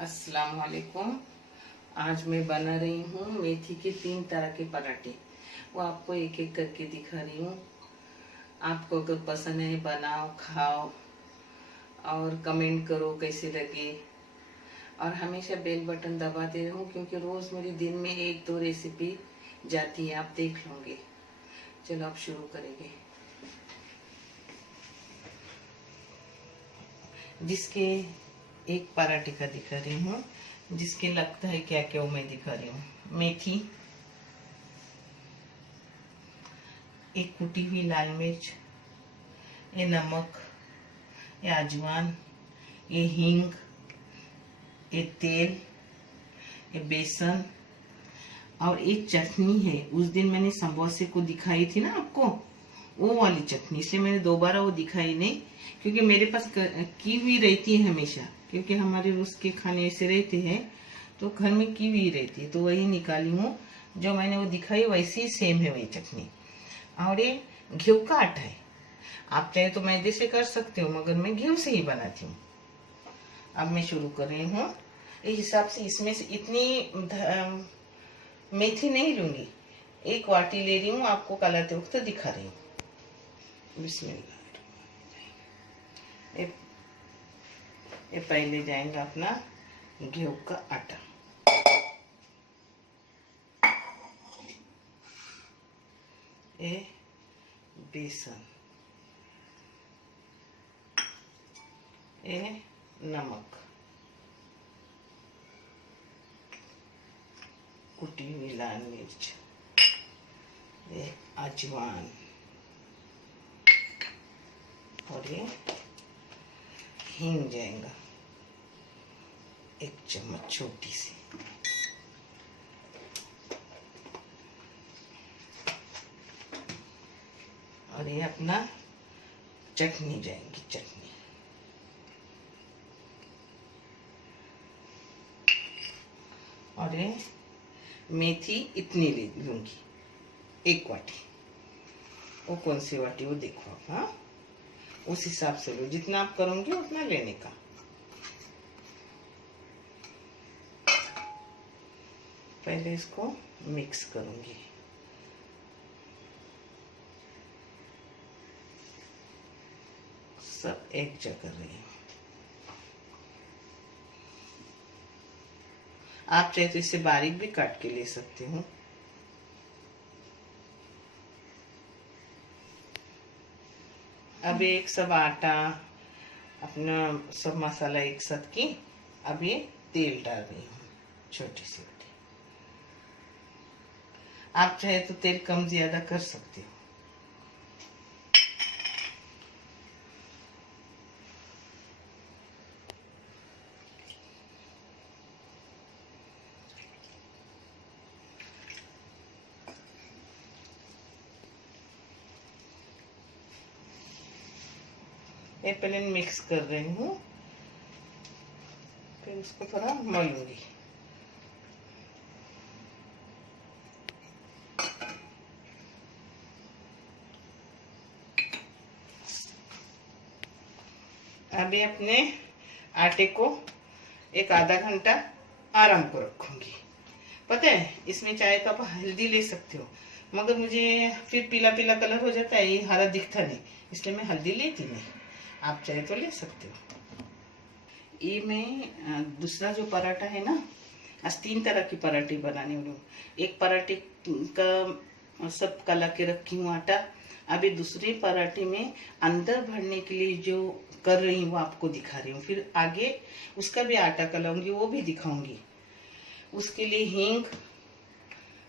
अस्सलाम वालेकुम। आज मैं बना रही हूँ मेथी के 3 तरह के पराठे। वो आपको एक एक करके दिखा रही हूँ। आपको अगर पसंद है बनाओ, खाओ और कमेंट करो कैसे लगे। और हमेशा बेल बटन दबाते रहो क्योंकि रोज़ मेरी दिन में 1-2 रेसिपी जाती है, आप देख लोगे। चलो अब शुरू करेंगे। जिसके एक पराठे का दिखा रही हूँ, जिसके लगता है क्या क्या मैं दिखा रही हूँ। मेथी, एक कुटी हुई लाल मिर्च, ये नमक, ये अजवाइन, ये हींग, ये तेल, ये बेसन और एक चटनी है। उस दिन मैंने समोसे को दिखाई थी ना आपको, वो वाली चटनी, इसलिए मैंने दोबारा वो दिखाई नहीं क्योंकि मेरे पास की हुई रहती है हमेशा, क्योंकि हमारे रूस के खाने ऐसे रहते हैं तो घर में की हुई रहती है, तो वही निकाली हूँ। जो मैंने वो दिखाई वैसी सेम है वही चटनी। और ये घी का आटा है, आप चाहे तो मैदे से कर सकते हो मगर मैं घी से ही बनाती हूँ। अब मैं शुरू कर रही हूँ। इस हिसाब से इसमें से इतनी मेथी नहीं लूंगी, 1 वाटी ले रही हूँ, आपको कलाते वक्त दिखा रही हूँ। बिस्मिल्लाह। ये पहले जाएगा अपना गेहूं का आटा, ये बेसन, ये नमक, कुटी हुई लाल मिर्च, ये अजवाइन और ये हींग जाएगा 1 चम्मच छोटी सी। और ये अपना चटनी जाएगी, चटनी। और ये मेथी इतनी ले लूंगी, 1 वाटी। वो कौन सी वाटी वो देखो आप, हाँ उस हिसाब से लो, जितना आप करोगे उतना लेने का। पहले इसको मिक्स करूंगी। सब एक जगह रहे। आप चाहे तो इसे बारीक भी काट के ले सकते हो। अब एक सब आटा अपना सब मसाला एक साथ की, अब ये तेल डाल रही हूँ छोटी सी वाटी। आप चाहे तो तेल कम ज्यादा कर सकते हो। ये पहले मिक्स कर रही हूँ, फिर इसको थोड़ा मलूंगी। अभी अपने आटे को एक आधा घंटा आराम को रखूंगी। पता है इसमें चाहे तो आप हल्दी ले सकते हो, मगर मुझे फिर पीला पीला कलर हो जाता है, ये हरा दिखता नहीं, इसलिए मैं हल्दी लेती नहीं। आप चाहे तो ले सकते हो। ये मैं दूसरा जो पराठा है ना, आज 3 तरह की पराठे बनाने वाली हूँ। एक पराठे का सब कला के रखी हूँ आटा। अभी दूसरे पराठे में अंदर भरने के लिए जो कर रही हूँ वो आपको दिखा रही हूँ। फिर आगे उसका भी आटा कलाऊंगी, वो भी दिखाऊंगी। उसके लिए हींग,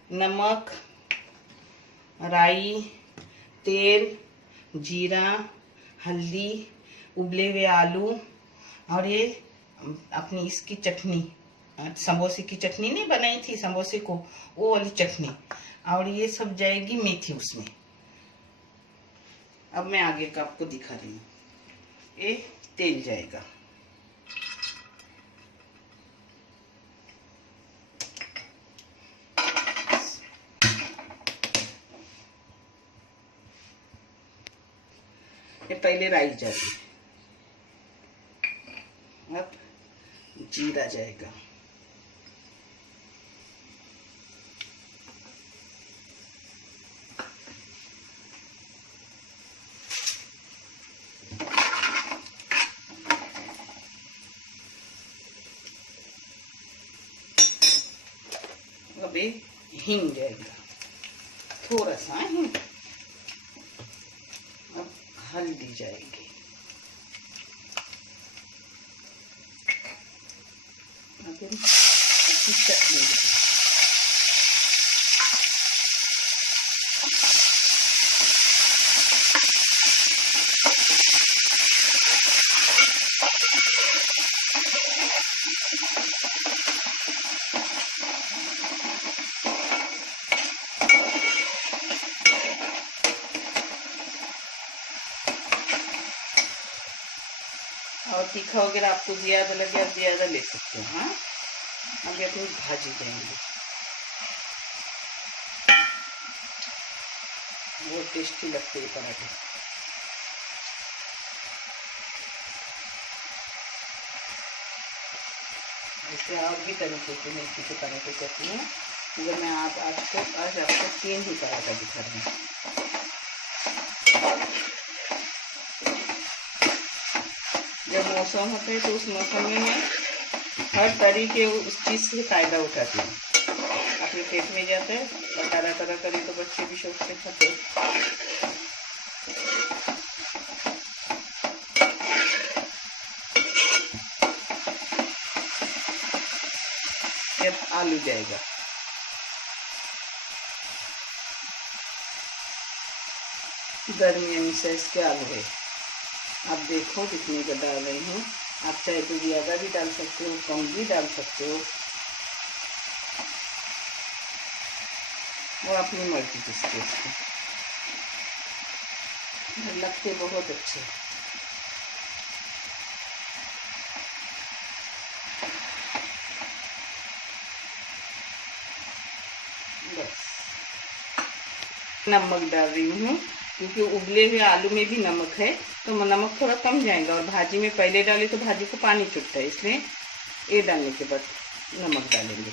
नमक, राई, तेल, जीरा, हल्दी, उबले हुए आलू और ये अपनी इसकी चटनी, समोसे की चटनी नहीं बनाई थी समोसे को, वो वाली चटनी। और ये सब जाएगी मेथी उसमें। अब मैं आगे का आपको दिखा रही हूँ। ये तेल जाएगा, ये पहले राई जाती है। अब जीरा जाएगा, अभी हींग जाएगा, थोड़ा सा हींग। अब हल्दी जाएगी, चटनी जाएगी, और तीखा वगैरह आपको ज्यादा लगे आप ज्यादा ले सकते हो। हाँ, अभी अपनी भाजी जाएंगे, बहुत टेस्टी लगते हैं पराठे। इससे और भी तरीके के मेथी के पराठे करती हूँ, मगर मैं आज आपको 3 ही पराठा दिखा रही हूँ। जब मौसम होता है तो उस मौसम में मैं हर तरीके उस चीज़ से फायदा उठाती हूँ। अपने पेट में जाता है और तरह तरह करे तो बच्चे भी शौक से खाते हैं। अब आलू जाएगा, दरमियानी साइज के आलू है। आप देखो कितने का डाल रही हूँ, आप चाहे तो ज़्यादा भी डाल सकते हो, कम भी डाल सकते हो, वो अपनी मर्जी की स्टेज की। लगते बहुत अच्छे। बस नमक डाल रही हूँ, क्योंकि उबले हुए आलू में भी नमक है, तो नमक थोड़ा कम जाएगा। और भाजी में पहले डाले तो भाजी को पानी छूटता है, इसलिए ये डालने के बाद नमक डालेंगे।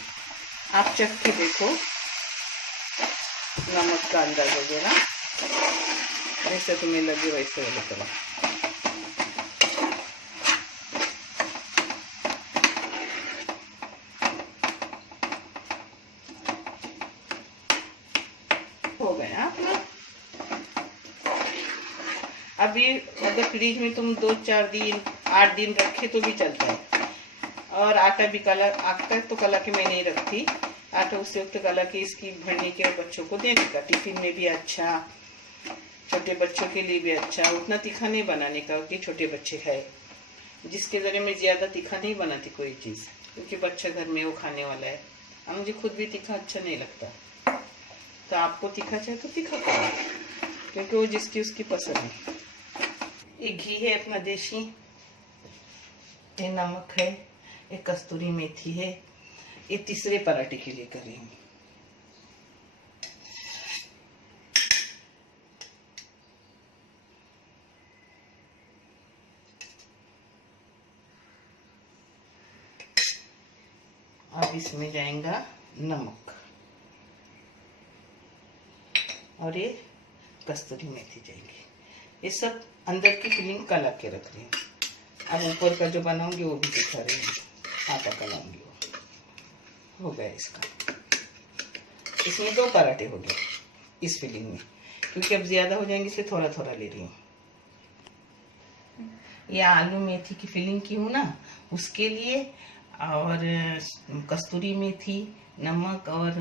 आप चख के देखो नमक का अंदाज वगैरह, जैसे तुम्हें लगे वैसे वाले करो। हो गया अपना। अभी अगर फ्रिज में तुम 2-4 दिन 8 दिन रखे तो भी चलता है। और आटा भी आटा तो कला के मैं नहीं रखती, आटा उससे वक्त कला के इसकी भरने के बच्चों को देने का, टिफिन में भी अच्छा, छोटे बच्चों के लिए भी अच्छा। उतना तीखा नहीं बनाने का कि छोटे बच्चे खाए, जिसके जरिए मैं ज़्यादा तीखा नहीं बनाती कोई चीज़, क्योंकि बच्चा घर में वो खाने वाला है। और मुझे खुद भी तीखा अच्छा नहीं लगता। तो आपको तीखा चाहिए तो तीखा करो, क्योंकि वो जिसकी उसकी पसंद है। ये घी है अपना देसी, ये नमक है, ये कस्तूरी मेथी है। ये तीसरे पराठे के लिए कर रही हूँ। अब इसमें जाएगा नमक और ये कस्तूरी मेथी जाएगी। ये सब अंदर की फिलिंग का ला के रख रही हूँ। अब ऊपर का जो बनाऊंगी वो भी दिखा रही हूँ, आटा का लाऊंगी। वो हो गया इसका। इसमें 2 पराठे हो गए इस फिलिंग में, क्योंकि अब ज्यादा हो जाएंगे इसलिए थोड़ा थोड़ा ले रही हूँ। ये आलू मेथी की फिलिंग की हूँ ना, उसके लिए, और कस्तूरी मेथी, नमक और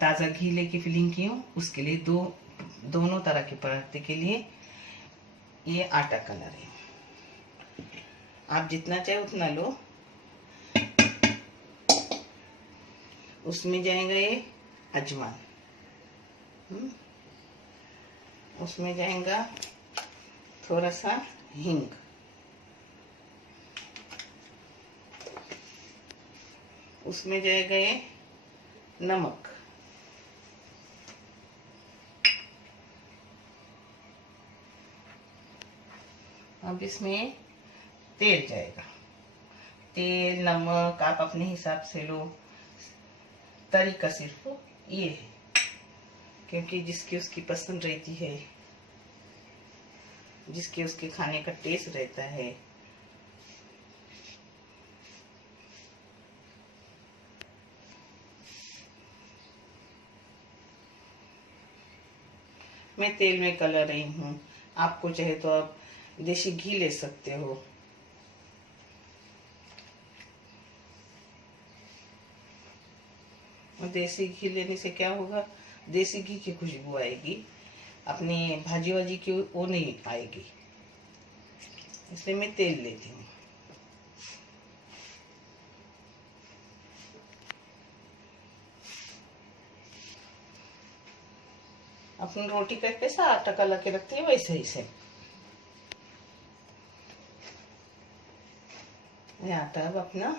ताज़ा घी लेके फिलिंग की हूँ, उसके लिए दोनों तरह के पराठे के लिए ये आटा का ला रही हूँ। आप जितना चाहे उतना लो। उसमें जाएगा ये अजवाइन, उसमें जाएगा थोड़ा सा हींग, उसमें जाएगा ये नमक, अब इसमें तेल जाएगा, तेल नमक आप अपने हिसाब से लो। तरीका सिर्फ ये है, क्योंकि जिसकी उसकी पसंद रहती है, जिसके उसके खाने का टेस्ट रहता है। मैं तेल में कलर रही हूँ, आपको चाहे तो आप देसी घी ले सकते हो। देसी घी लेने से क्या होगा, देसी घी की खुशबू आएगी, अपनी भाजी वाजी की वो नहीं आएगी, इसलिए मैं तेल लेती हूँ। अपनी रोटी का कैसा आटा का लगा के रखती है वैसे ही से ये आटा अब अपना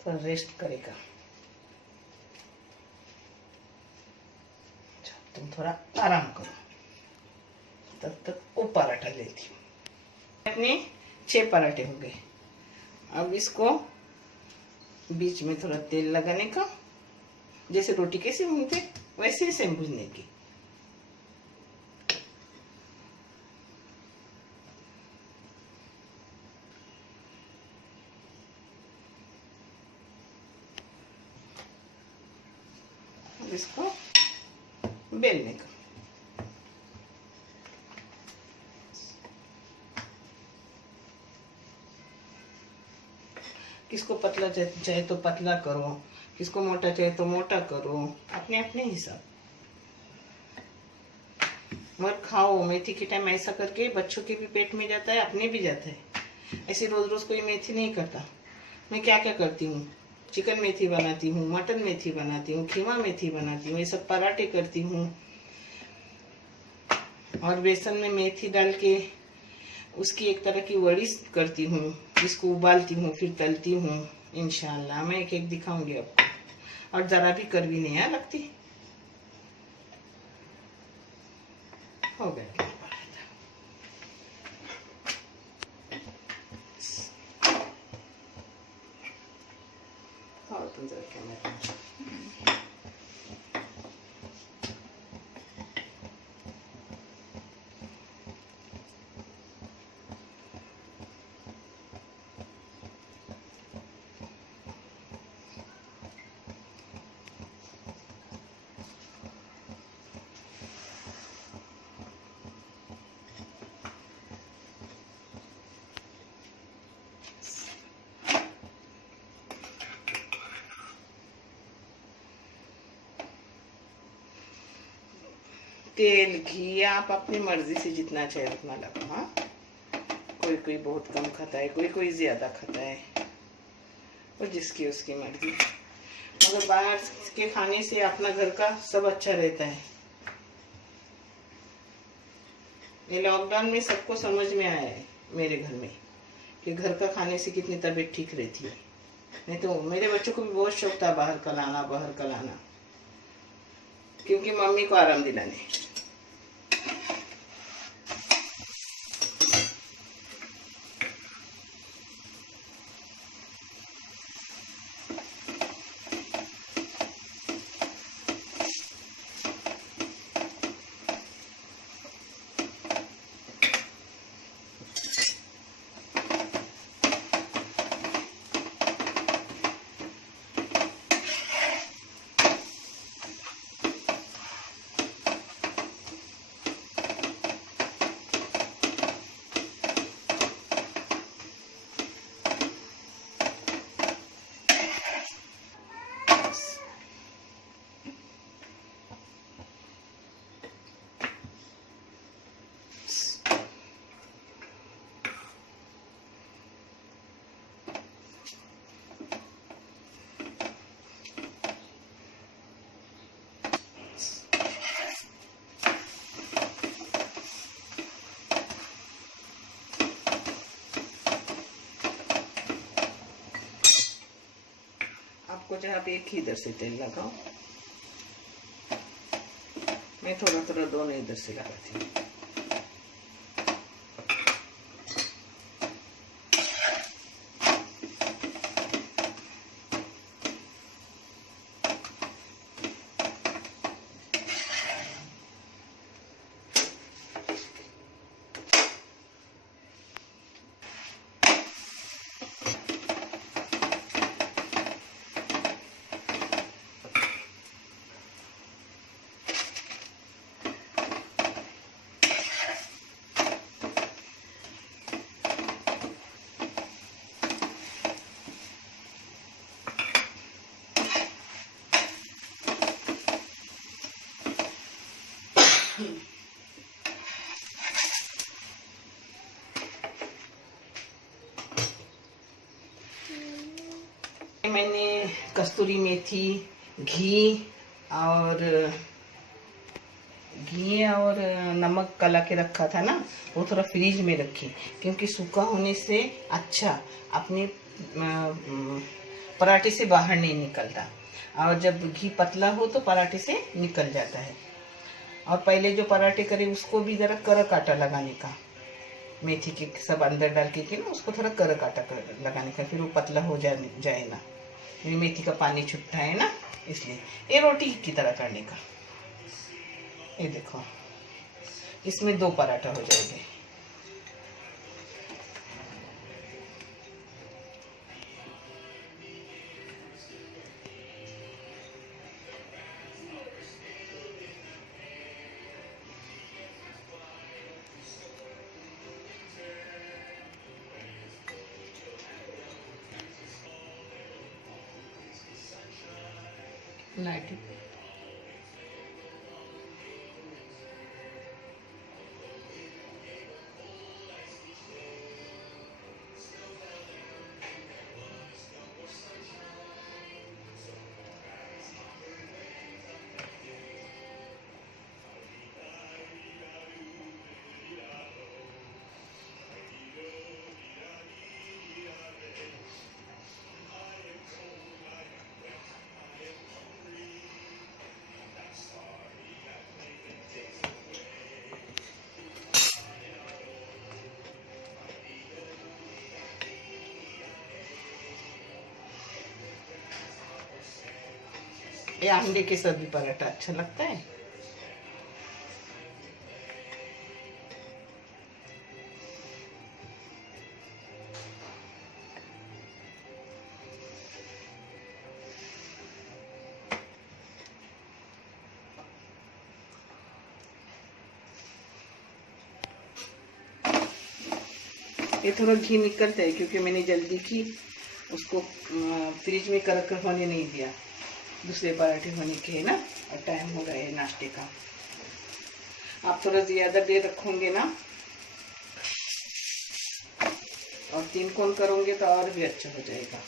थोड़ा रेस्ट करेगा। तुम थोड़ा आराम करो, तब तक वो पराठा लेती हूँ। अपने 6 पराठे हो गए। अब इसको बीच में थोड़ा तेल लगाने का, जैसे रोटी कैसे भूनते वैसे ही सेम भूनने की। इसको बेलने का। किसको पतला चाहे तो पतला करो, किसको मोटा चाहे तो मोटा करो, अपने अपने हिसाब। मगर खाओ, मेथी के टाइम ऐसा करके बच्चों के भी पेट में जाता है, अपने भी जाता है। ऐसे रोज रोज कोई मेथी नहीं करता। मैं क्या क्या करती हूँ, चिकन मेथी बनाती हूँ, मटन मेथी बनाती हूँ, खीमा मेथी बनाती हूँ, ये सब पराठे करती हूँ। और बेसन में मेथी डाल के उसकी एक तरह की वड़ी करती हूँ, जिसको उबालती हूँ फिर तलती हूँ। इंशाल्लाह मैं एक एक दिखाऊंगी आपको, और जरा भी कड़वी नहीं लगती। हो गया और तुम जरा कैमरा तेल घी आप अपनी मर्जी से जितना चाहे उतना लगाओ। हाँ, कोई कोई बहुत कम खाता है, कोई कोई ज्यादा खाता है, और जिसकी उसकी मर्जी। मगर बाहर के खाने से अपना घर का सब अच्छा रहता है। ये लॉकडाउन में सबको समझ में आया है मेरे घर में कि घर का खाने से कितनी तबीयत ठीक रहती है। नहीं तो मेरे बच्चों को भी बहुत शौक था बाहर का लाना, क्योंकि मम्मी को आराम दिलाने। आपको चाहे आप एक ही इधर से तेल लगाओ, मैं थोड़ा थोड़ा दोनों इधर से लगाती हूँ। मैंने कस्तूरी मेथी, घी और नमक कला के रखा था ना, वो थोड़ा फ्रीज में रखी, क्योंकि सूखा होने से अच्छा अपने पराठे से बाहर नहीं निकलता, और जब घी पतला हो तो पराठे से निकल जाता है। और पहले जो पराठे करे उसको भी ज़रा करक आटा लगाने का, मेथी के सब अंदर डाल के ना उसको थोड़ा करक आटा लगाने का, फिर वो पतला हो जाएगा। ये मेथी का पानी छुट्टा है ना, इसलिए ये रोटी की तरह करने का। ये देखो, इसमें 2 पराठा हो जाएंगे। लाइट ये अंडे के साथ भी पराठा अच्छा लगता है। ये थोड़ा घी निकलता है क्योंकि मैंने जल्दी की, उसको फ्रिज में कर होने नहीं दिया, दूसरे पराठे होने के है ना, और टाइम हो रहा है नाश्ते का। आप थोड़ा ज़्यादा देर रखोगे ना और 3 कोण करोगे तो और भी अच्छा हो जाएगा।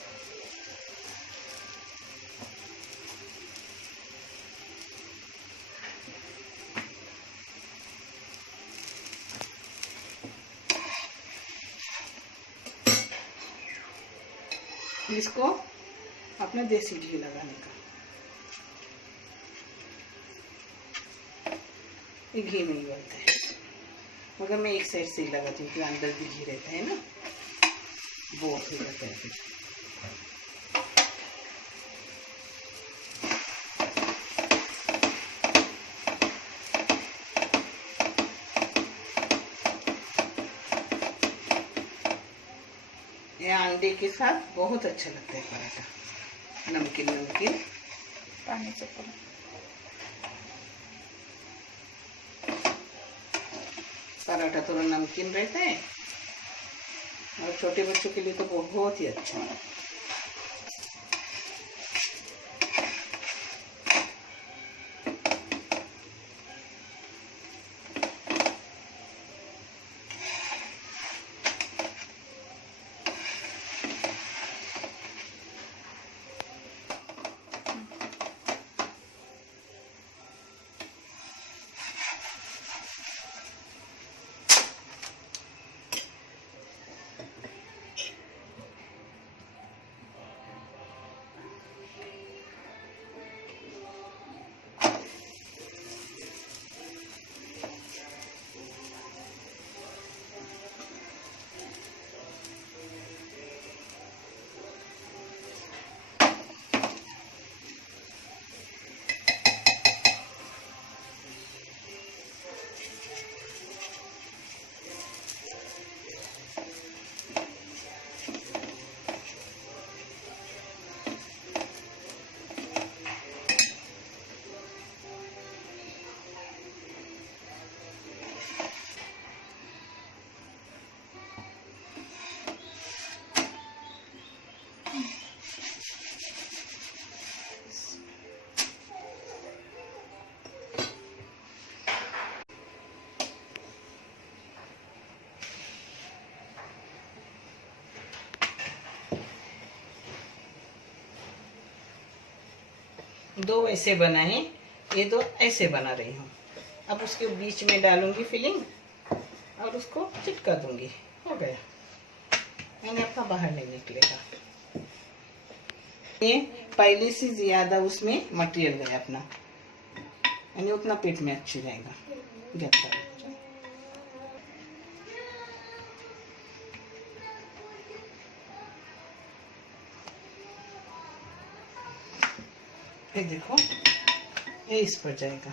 इसको अपना देसी घी लगाने का, ये घी में ही बनता है, मगर मैं एक साइड से ही लगाती हूँ क्योंकि अंदर भी घी रहता है ना, वो हो जाता है फिर। ये अंडे के साथ बहुत अच्छा लगता है पराठा, नमकीन नमकीन पानी से पराठा थोड़ा नमकीन रहता है और छोटे बच्चों के लिए तो बहुत ही अच्छा है। दो वैसे बनाए, ये दो ऐसे बना रही हूँ। अब उसके बीच में डालूंगी फिलिंग और उसको चिपका दूंगी। हो गया, मैंने अपना बाहर नहीं निकलेगा। ये पहले से ज्यादा उसमें मटेरियल गया अपना, यानी उतना पेट में अच्छी रहेगा। ये देखो, ये इस पर जाएगा।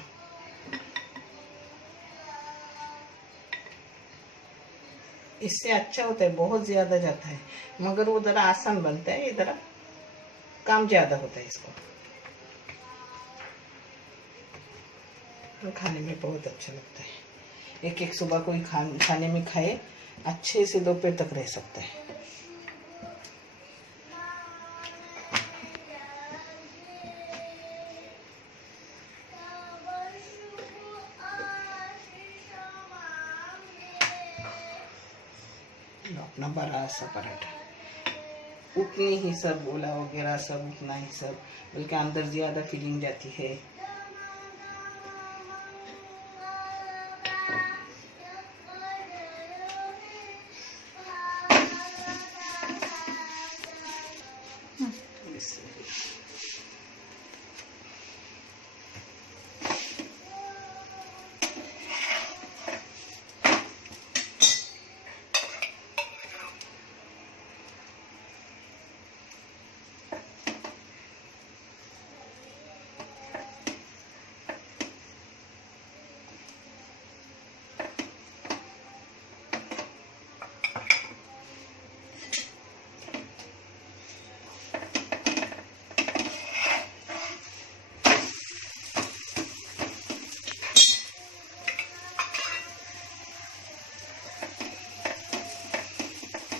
इससे अच्छा होता है, बहुत ज्यादा जाता है, मगर वो जरा आसान बनता है, ये जरा काम ज्यादा होता है इसको। तो खाने में बहुत अच्छा लगता है। एक एक सुबह कोई खाने में खाए, अच्छे से दोपहर तक रह सकता है। अपना बड़ा सा पराठा, उतनी ही सब गोला वगैरह सब उतना ही सब, बल्कि अंदर ज्यादा फीलिंग जाती है।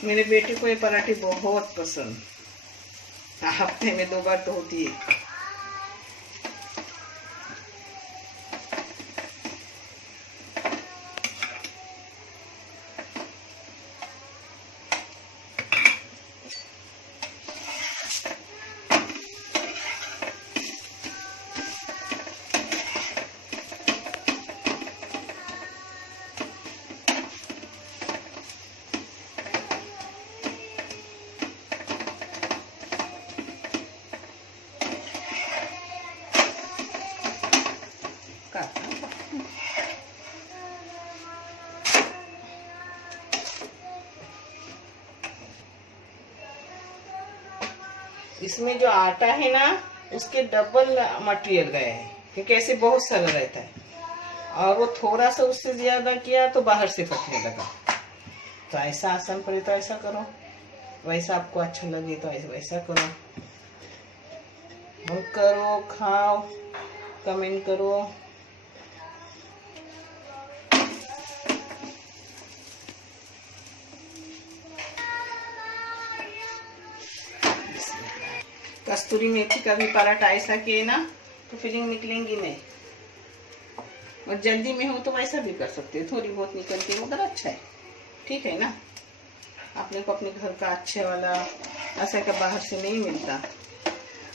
मेरे बेटे को ये पराठे बहुत पसंद, हफ्ते में 2 बार तो होती है। इसमें जो आटा है ना, उसके डबल मटेरियल गया है, क्योंकि ऐसे बहुत सारा रहता है, और वो थोड़ा सा उससे ज्यादा किया तो बाहर से फटने लगा। तो ऐसा आसान पड़े तो ऐसा करो, वैसा आपको अच्छा लगे तो वैसा करो। करो, खाओ, कमेंट करो। कस्तूरी मेथी का भी पराठा ऐसा किए ना तो फीलिंग निकलेंगी नहीं, और जल्दी में हो तो वैसा भी कर सकते हो, थोड़ी बहुत निकलती है मगर अच्छा है। ठीक है ना, अपने को अपने घर का अच्छे वाला, ऐसा का बाहर से नहीं मिलता,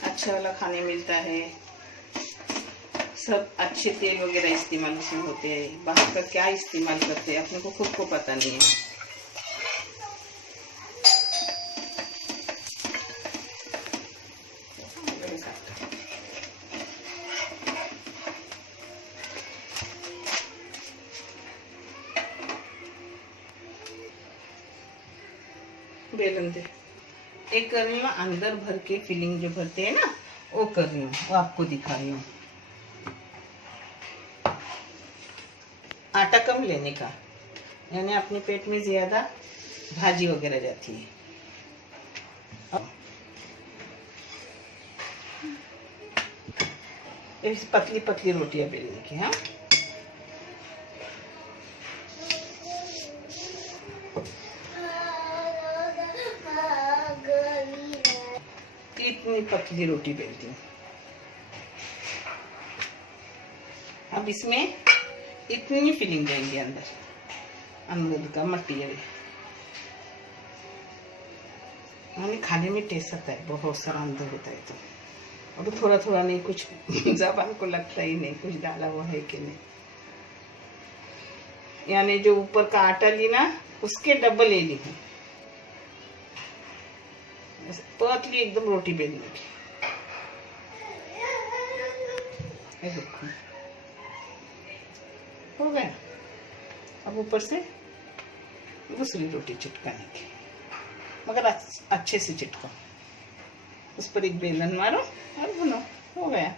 अच्छे वाला खाने मिलता है। सब अच्छे तेल वगैरह इस्तेमाल उसमें होते हैं, बाहर का क्या इस्तेमाल करते हैं अपने को खुद को पता नहीं है। बेलन दे, एक कर रही हूँ अंदर भर के, फिलिंग जो भरते हैं ना वो कर रही हूँ, वो आपको दिखा रही हूँ। आटा कम लेने का, यानी अपने पेट में ज्यादा भाजी वगैरह जाती है। पतली पतली रोटियां बेलने की। हाँ, इतनी पतली रोटी बेलती हूँ। अब इसमें इतनी फिलिंग देंगे अंदर का मटेरियल, खाने में टेस्ट आता है, बहुत सारा अंदर होता है तो अब थोड़ा थोड़ा नहीं, कुछ जबान को लगता ही नहीं कुछ डाला हुआ है कि नहीं। यानी जो ऊपर का आटा ली ना, उसके डबल ये ली हूँ, पतली एकदम रोटी बेलने की। देखो हो गया। अब ऊपर से दूसरी रोटी चिटकाने की, मगर अच्छे से चिटकाओ। उस पर एक बेलन मारो और भुनो। हो गया।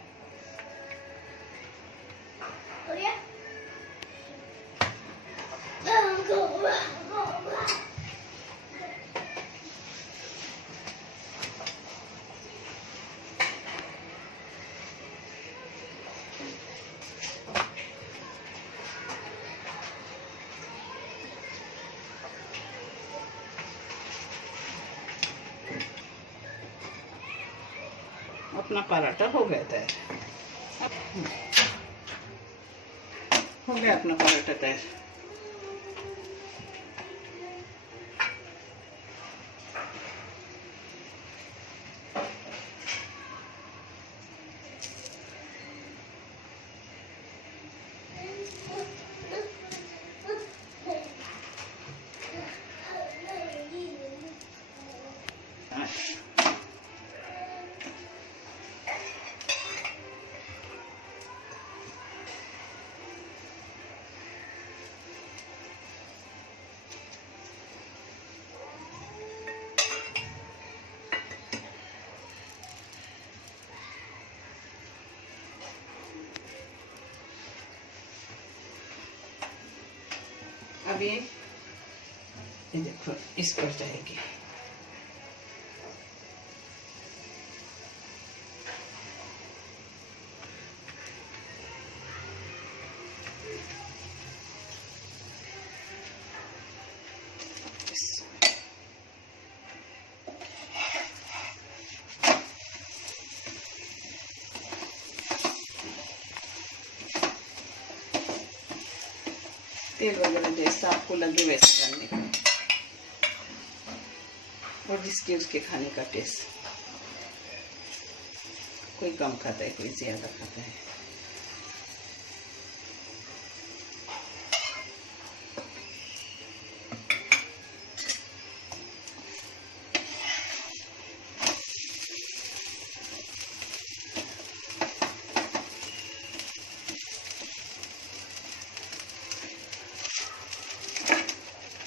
अपना पराठा हो गया तैयार। हो गया अपना पराठा तैयार। अब ये देखो इस पर जाएगी। तेल वगैरह जैसा आपको लगे वैसे करने का, और जिसके उसके खाने का टेस्ट। कोई कम खाता है, कोई ज्यादा खाता है।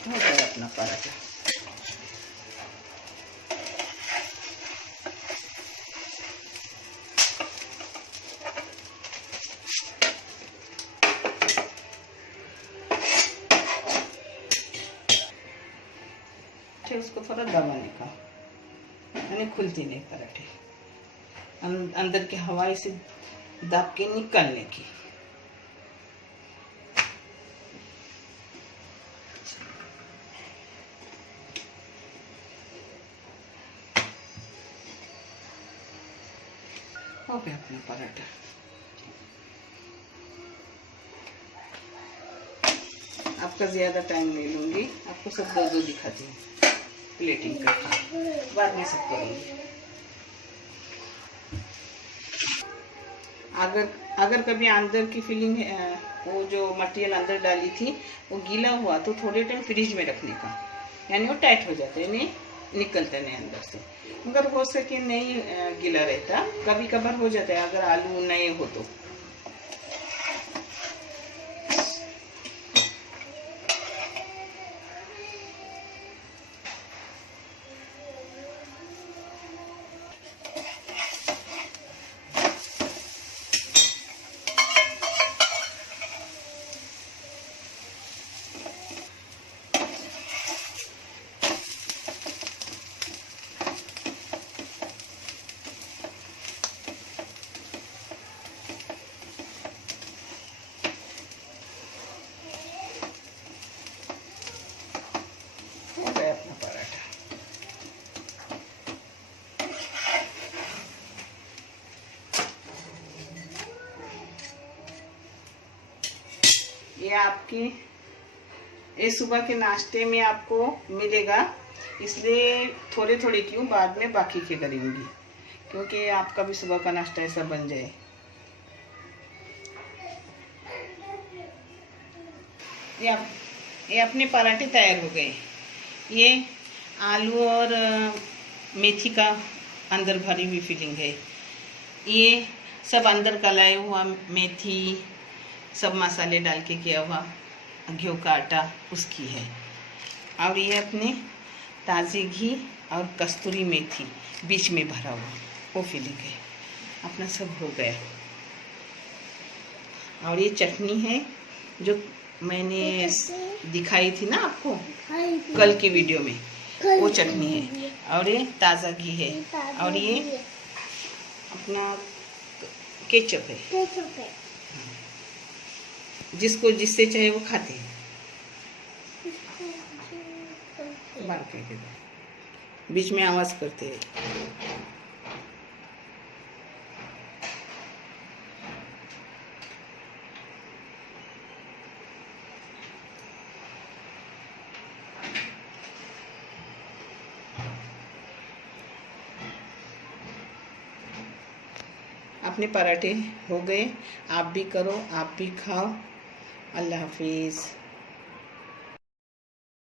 हो गया अपना पराठा। फिर उसको थोड़ा दबाने का, यानी खुलती नहीं पराठे, अंदर की हवा इसे दब के निकलने की। हो गया अपना पराठा। आपका ज्यादा टाइम नहीं लूंगी, आपको सब दो दिखाती हूँ प्लेटिंग करके, बाद में सब करूंगी। अगर कभी अंदर की फिलिंग वो जो मटेरियल अंदर डाली थी वो गीला हुआ तो थोड़े टाइम फ्रिज में रखने का, यानी वो टाइट हो जाता है, नहीं निकलता नहीं अंदर से। मगर हो सके नहीं गीला रहता, कभी कभार हो जाता है अगर आलू नए हो तो। अपना पराठा ये आपकी ये सुबह के नाश्ते में आपको मिलेगा, इसलिए थोड़े थोड़े क्यों बाद में बाकी के करूंगी, क्योंकि आपका भी सुबह का नाश्ता ऐसा बन जाए। ये अपने पराठे तैयार हो गए। ये आलू और मेथी का अंदर भरी हुई फीलिंग है। ये सब अंदर कलाया हुआ मेथी, सब मसाले डाल के किया हुआ गेहूं का आटा उसकी है। और ये अपने ताज़े घी और कस्तूरी मेथी बीच में भरा हुआ वो फीलिंग है। अपना सब हो गया। और ये चटनी है जो मैंने दिखाई थी ना आपको कल की वीडियो में, वो चटनी है। और ये ताज़ा घी है। और ये अपना केचप है। जिसको जिससे चाहे वो खाते हैं। बाल के बीच में आवाज करते हैं। अपने पराठे हो गए। आप भी करो, आप भी खाओ। अल्लाह हाफिज़।